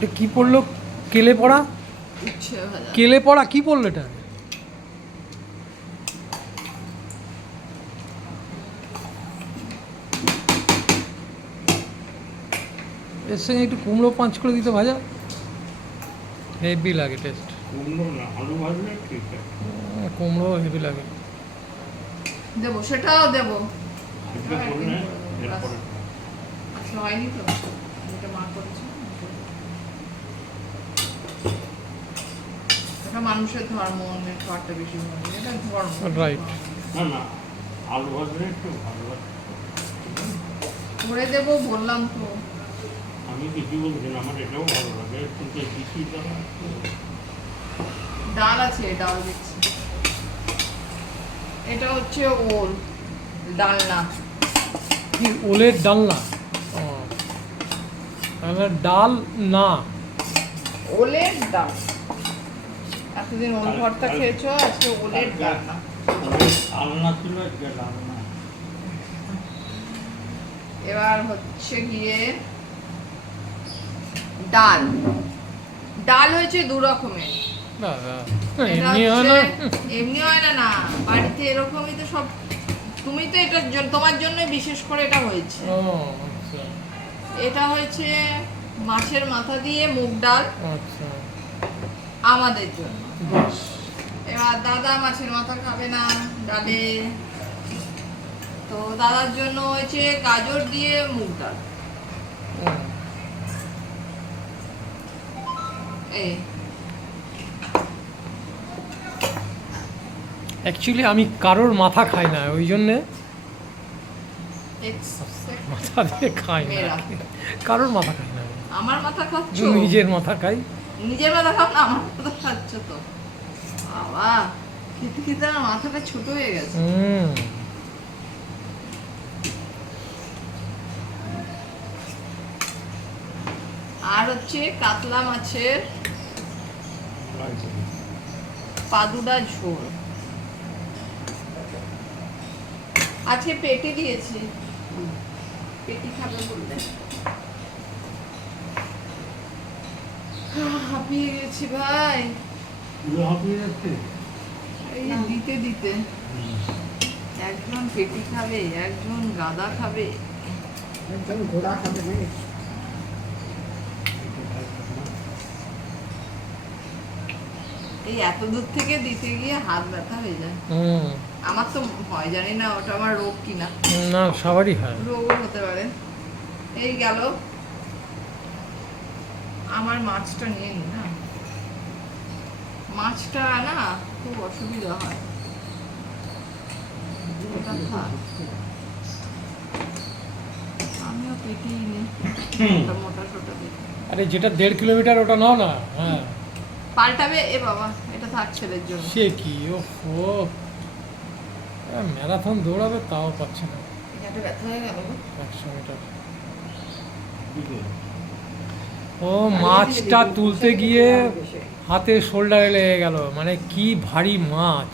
ওটা কি পড়ল? কেলে পড়া? কেলে পড়া? কি পড়ল এটা? এর সঙ্গে একটু কুমড়ো পাঁচ করে দিতে ভাজা। হেভি লাগে টেস্ট কুমড়ো না আলু ভাজলে ঠিক আছে কুমড়ো হেভি লাগে। দেবো সেটাও দেবো। আজকে হয়নি তো? এটা মা করেছে। এটা মানুষের ধর্ম অন্যের খাওয়াটা বেশি ভালো এটা ধর্ম। রাইট না না আলু ভাজলে একটু ভালো করে দেবো বললাম তো। আমি কিছু বলছি না আমার এটাও ভালো লাগে কিন্তু কিছুটা ডাল আছে ডাল দিচ্ছি। এটা হচ্ছে ওল ডালনা। কি ওলের ডালনা? ও ডাল না। ওলের ডাল। এতদিন ওল ভর্তা খেয়েছো? আজকে ওলের আলনা ছিল আজকে এবার হচ্ছে গিয়ে ডাল। ডাল হয়েছে দু রকমের। না, না, এটা এমনি হয় না। এমনি হয় না না। বাড়িতে এরকমই তো সব তুমি তো এটার তোমার জন্যই বিশেষ করে এটা হয়েছে। আচ্ছা। এটা হয়েছে মাছের মাথা দিয়ে মুগ ডাল। আচ্ছা। আমাদের জন্য। এবার দাদা মাছের মাথা খাবে না ডালে। তো দাদার জন্য হয়েছে গাজর দিয়ে মুগ ডাল। এই। অ্যাকচুয়ালি আমি কারোর মাথা খাই না ওই জন্যে মাথা দিয়ে খাই না। কারোর মাথা খাই না। আমার মাথা খাচ্ছ? নিজের মাথা খাই। নিজের মাথা খাও না আমার মাথা খাচ্ছ তো। বাবা খেতে খেতে আমার মাথাটা ছোট হয়ে গেছে। আর হচ্ছে কাতলা মাছের পাদুডা ঝোল। আজকে পেটি দিয়েছি। পেটি খাবে বললে। হাঁপিয়ে গেছি ভাই হাঁপিয়ে যাচ্ছে? এই দিতে দিতে। একজন পেটি খাবে একজন গাদা খাবে। এই এত দূর থেকে দিতে গিয়ে হাত ব্যথা হয়ে যায়। আমার তো হয় জানি না ওটা আমার রোগ কিনা। না সবারই হয়। রোগও হতে পারে। এই গেল। আমার মাছটা নিয়ে নি না? মাছটা না খুব অসুবিধা হয়। আমিও পেটেই নি মোটা মোটা ছোটা আরে যেটা দেড় কিলোমিটার ওটা নাও না হ্যাঁ। পাল্টাবে? এ বাবা এটা থাক ছেলের জন্য। সে কি? ও ও ম্যারাথন দৌড়াবে তাও পাচ্ছে না। এটা ব্যথা হয়ে গেল একশো মিটার। ও মাছটা তুলতে গিয়ে হাতে শোল্ডারে লেগে গেল। মানে কি ভারী মাছ।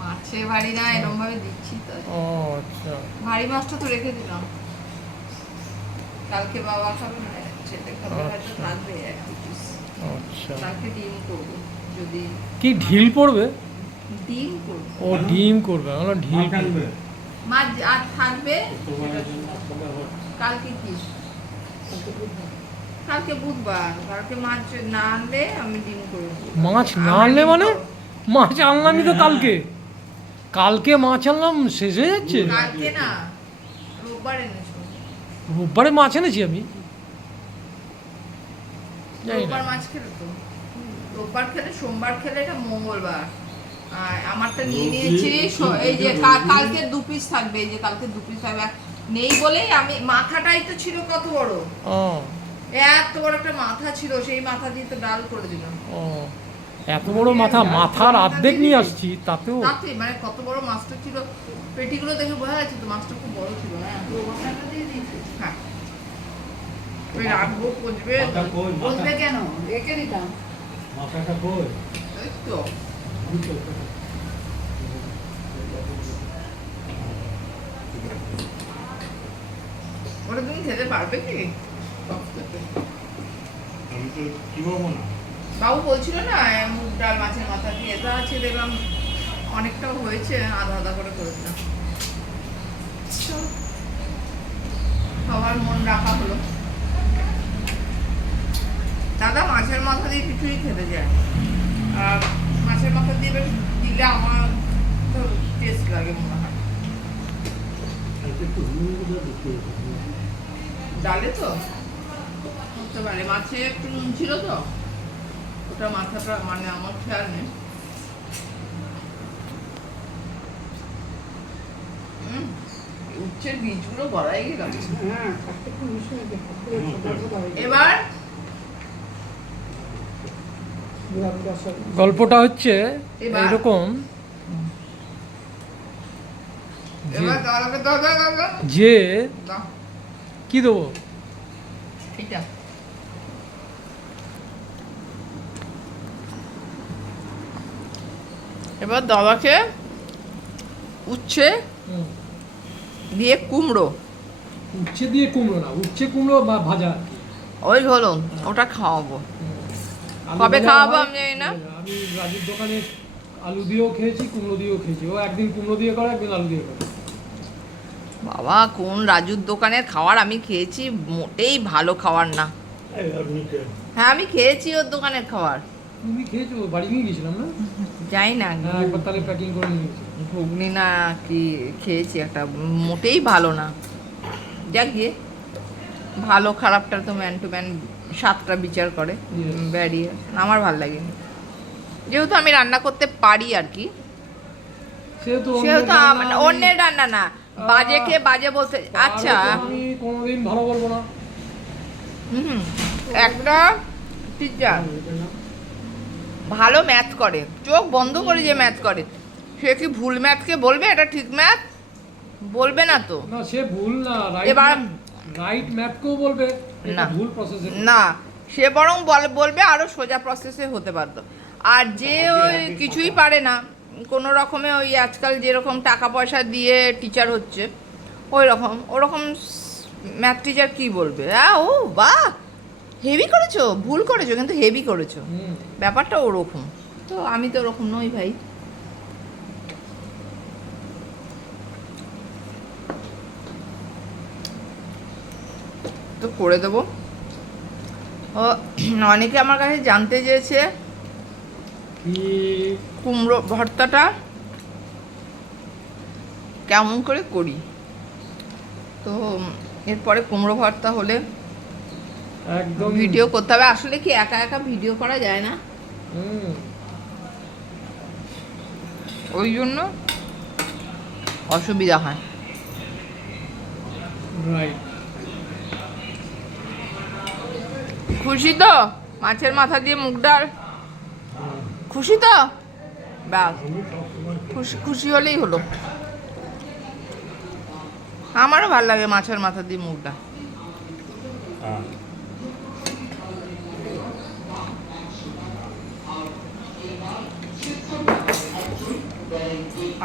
মাছে বাড়ি না এরকম ভাবে দিচ্ছি তো। ও আচ্ছা। ভারী মাছটা তো রেখে দিলাম। কালকে বাবা খাবে না ছেলে খাবে হয়তো আচ্ছা। থাকবে। আচ্ছা। কালকে ডিম করব যদি কি ঢিল পড়বে? ডিম করব। ও ডিম করবে আমরা ঢিল করবে। মাছ আর থাকবে? কালকে কি? কালকে বুধবার কালকে মাছ না আনলে আমি ডিম করব মাছ না আনলে মানে? মাছ আনলামই তো কালকে। কালকে মাছ আনলাম শেষ হয়ে যাচ্ছে। কালকে না রোববার এনেছো। রোববারে মাছ এনেছি আমি। রোববার মাছ খেলে তো। রোববার খেলে সোমবার খেলে এটা মঙ্গলবার। আমারটা নিয়ে নিয়েছি এই যে। কালকে দু পিস থাকবে এই যে কালকে দু পিস থাকবে। নেই বলেই আমি মাথাটাই তো ছিল কত বড়। ও। এত বড় একটা মাথা ছিল সেই মাথা দিয়ে তো ডাল করে দিলাম। ও এত বড় মাথা মাথার অর্ধেক নিয়ে আসছি তাতেও। তাতে মানে কত বড় মাছটা ছিল পেটিগুলো দেখে বোঝা যাচ্ছে তো মাছটা খুব বড় ছিল হ্যাঁ। হ্যাঁ। ওই রাখব পচবে মাথা কই মাথা? বলবে কেন? রেখে দিতাম মাথাটা কই? এই তো। ওটা তুমি খেতে পারবে কি? আমি আমি তো কি পাবো না। বাবু বলছিল না মুগ ডাল মাছের মাথা দিয়ে তা আছে দেখলাম অনেকটাও হয়েছে আধা আধা করে করেছিলাম সবার মন রাখা হলো। দাদা মাছের মাথা দিয়ে কিছুই খেতে যায়। আর মাছের মাথা দিয়ে বেশ দিলে আমার তো টেস্ট লাগে মনে হয়। ডালে তো? হতে পারে। মাছে একটু নুন ছিল তো? ওটা মাথাটা মানে আমার খেয়াল নেই। উচ্ছের বীজগুলো বড়াই গেল। এবার? গল্পটা হচ্ছে এরকম যে- কি দেবো? এটা এবার দাদাকে উচ্ছে দিয়ে কুমড়ো। উচ্ছে দিয়ে কুমড়ো না উচ্ছে কুমড়ো বা ভাজা ওই হলো ওটা খাওয়াবো। কবে খাওয়াবো আমি জানি না। আমি রাজুর দোকানে আলু দিয়েও খেয়েছি কুমড়ো দিয়েও খেয়েছি। ও একদিন কুমড়ো দিয়ে করে একদিন আলু দিয়ে করে। বাবা কোন রাজুর দোকানের খাবার আমি খেয়েছি মোটেই ভালো খাবার না। হ্যাঁ আমি খেয়েছি ওর দোকানের খাবার তুমি খেয়েছো? বাড়ি নিয়ে গেছিলাম না? যাই না হ্যাঁ একবার তাহলে প্যাকিং করে নিয়ে গেছি। ঘুগনি না কি খেয়েছি একটা মোটেই ভালো না। যাক গিয়ে ভালো খারাপটা তো ম্যান টু ম্যান সাতটা বিচার করে. ব্যারিয়ে আমার ভালো লাগেনি। যেহেতু আমি রান্না করতে পারি আর কি সেহেতু অন্যের রান্না না বাজে খেয়ে বাজে বলতে আচ্ছা। আমি কোনোদিন ভালো বলব না। হুম একটা টিচার ভালো ম্যাথ করে। চোখ বন্ধ করে যে ম্যাথ করে। সে কি ভুল ম্যাথকে বলবে? এটা ঠিক ম্যাথ বলবে না তো। না সে ভুল না। এবার- রাইট ম্যাথকেও বলবে। না। ভুল প্রসেসে না সে বরং বল- বলবে আরও সোজা প্রসেসে হতে পারতো আর যে ওই কিছুই পারে না কোনো রকমে ওই আজকাল যেরকম টাকা পয়সা দিয়ে টিচার হচ্ছে ওই রকম ওরকম ম্যাথ টিচার কি বলবে? হ্যাঁ ও বাহ! হেভি করেছ? ভুল করেছ কিন্তু হেভি করেছ। ব্যাপারটা ওরকম। তো আমি তো ওরকম নই ভাই। তো করে দেবো। ও অনেকে আমার কাছে জানতে চেয়েছে কুমড়ো ভর্তাটা কেমন করে করি। তো এরপরে কুমড়ো ভর্তা হলে একদম। ভিডিও করতে হবে। আসলে কি একা একা ভিডিও করা যায় না? ওই জন্য অসুবিধা হয়। খুশি তো? মাছের মাথা দিয়ে মুগ ডাল? খুশি তো? ব্যাস। খুশি খুশি হলেই হলো। আমারও ভালো লাগে মাছের মাথা দিয়ে মুগ ডাল।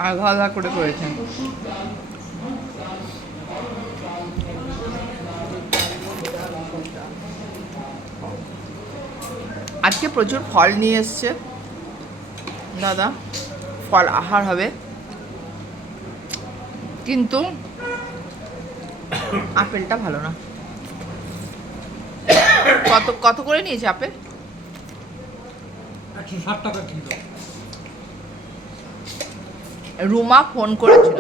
আধা আধা করে করেছেন? আজকে প্রচুর ফল নিয়ে এসছে। দাদা, ফল আহার হবে। কিন্তু আপেলটা ভালো না। কত কত করে নিয়েছে আপেল? একশো ষাট টাকা রুমা ফোন করেছিল।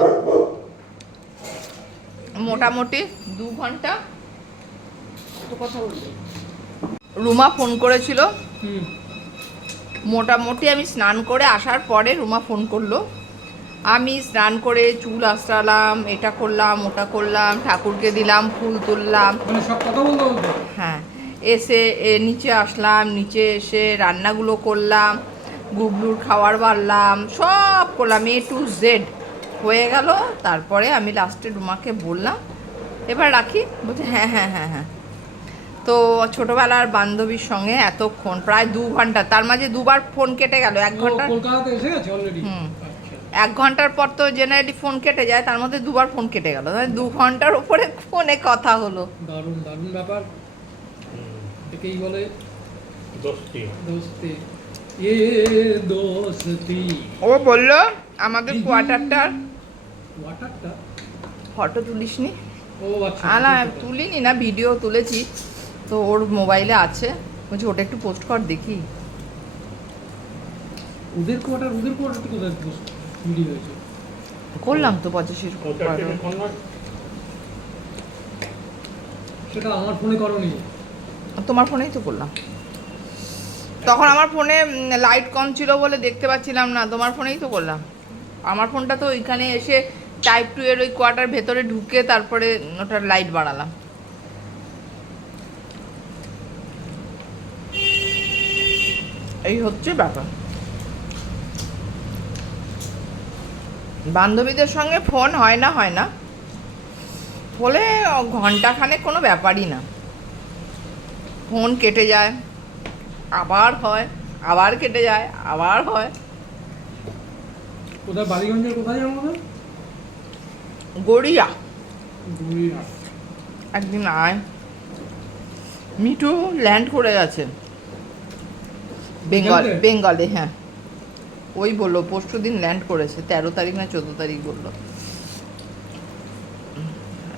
মোটামুটি দু ঘণ্টা কথা বলবে। রুমা ফোন করেছিল। হুম। মোটামুটি আমি স্নান করে আসার পরে রুমা ফোন করল। আমি স্নান করে চুল আঁচড়ালাম এটা করলাম ওটা করলাম ঠাকুরকে দিলাম ফুল তুললাম। মানে হ্যাঁ। এসে নিচে আসলাম নিচে এসে রান্নাগুলো করলাম। গুবলুর খাওয়ার বাড়লাম সব করলাম এ টু জেড হয়ে গেল তারপরে আমি লাস্টে রুমাকে বললাম এবার রাখি? বলছে হ্যাঁ হ্যাঁ হ্যাঁ হ্যাঁ। তো ছোটবেলার বান্ধবীর সঙ্গে এতক্ষণ প্রায় দু ঘণ্টা তার মাঝে দুবার ফোন কেটে গেল এক ঘণ্টা। কলকাতাতে এসে গেছে অলরেডি হুম। এক ঘণ্টার পর তো জেনারেলি ফোন কেটে যায় তার মধ্যে দুবার ফোন কেটে গেল। তাহলে দু ঘণ্টার উপরে ফোনে কথা হলো। দারুণ দারুণ ব্যাপার। একেই বলে দোস্তি। দোস্তি। ও বলল আমাদের কোয়ার্টারটার ওয়াটারটা ফটো তুলিসনি? ও আচ্ছা আলা তুলিনি না ভিডিও তুলেছি। তো ওর মোবাইলে আছে। বলছি ওটা একটু পোস্ট কর দেখি। ওদের কোয়ার্টার ওদের কোয়ার্টারটা কোথায় ভিডিও হয়েছে? করলাম তো পঁচাশির না। সেটা আমার ফোনে করনি। তোমার ফোনেই তো করলাম। তখন আমার ফোনে লাইট কম ছিল বলে দেখতে পাচ্ছিলাম না। তোমার ফোনেই তো করলাম আমার ফোনটা তো ওইখানে এসে টাইপ টু এর ওই কোয়ার্টার ভেতরে ঢুকে তারপরে ওটার লাইট বাড়ালাম। এই হচ্ছে ব্যাপার। বান্ধবীদের সঙ্গে ফোন হয় না হয় না। হলে ঘন্টাখানেক কোনো ব্যাপারই না। ফোন কেটে যায়। আবার হয় আবার কেটে যায় আবার হয়। কোথায় বালিগঞ্জের কোথায় আমাদের গড়িয়া। গড়িয়া। একদিন আয়। মিঠু ল্যান্ড করে গেছে। বেঙ্গল বেঙ্গলে? হ্যাঁ। ওই বলল পরশু দিন ল্যান্ড করেছে তেরো তারিখ না চোদ্দ তারিখ বলল।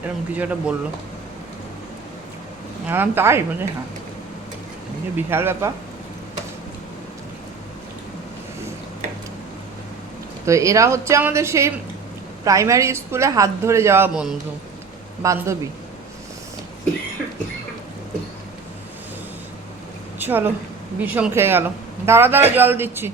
এরকম কিছু একটা বলল। তাই মানে হ্যাঁ। বিশাল ব্যাপার তো এরা হচ্ছে আমাদের সেই প্রাইমারি স্কুলে হাত ধরে যাওয়া বন্ধু, বান্ধবী। চলো, বিষম খেয়ে গেল। দাঁড়া দাঁড়া, জল দিচ্ছি।